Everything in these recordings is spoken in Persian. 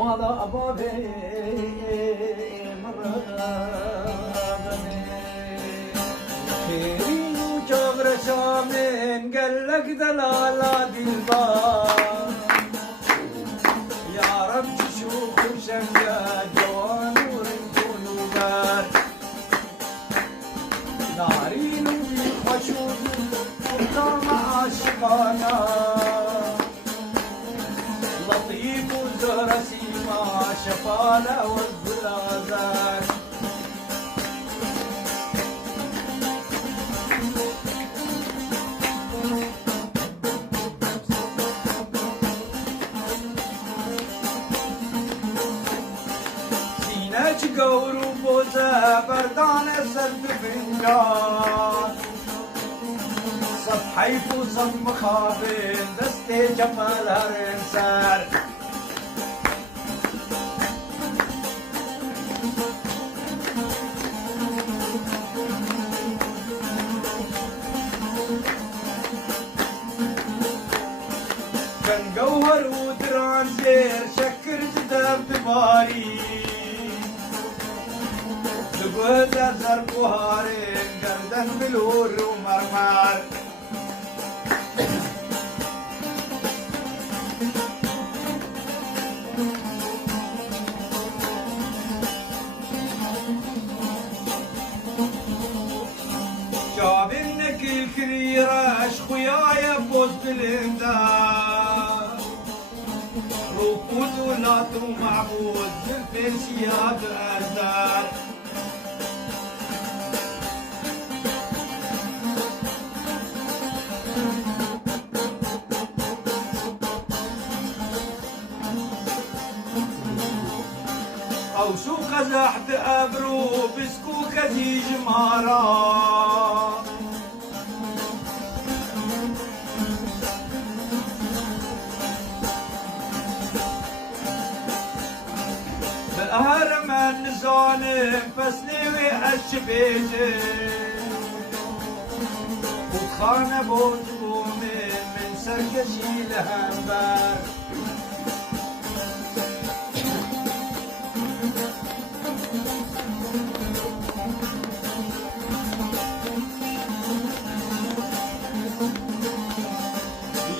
ماذا أبابي مرابني خيري وجبر شامن قال لك دلالة بالبار يا رب تشوف شمجة جوان ورنكون وبار نارين وخشود وقام عاشقانا لطيف وزهرة سيما شفالة والبلازات سيناج قور وبوزة بردانة سد فنجان صفحي فوصم مخابن دستي جمال هرنسار كان جوهر ودران زير شكر جدب بباري لقوة زرق وهارين قردن بلور ومرمار شابنك الكريرش خويايا بوز بالإمداد ركود ولاتو معبود زلفي سياد أزداد أو شو قزحت أبرو بسكو كزيج مارا بالأهرم النزالم فسنوي الشبيجي وخانة بوتقوم من سركشي لهنبار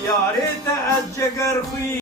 يا ريت أتجقر خوي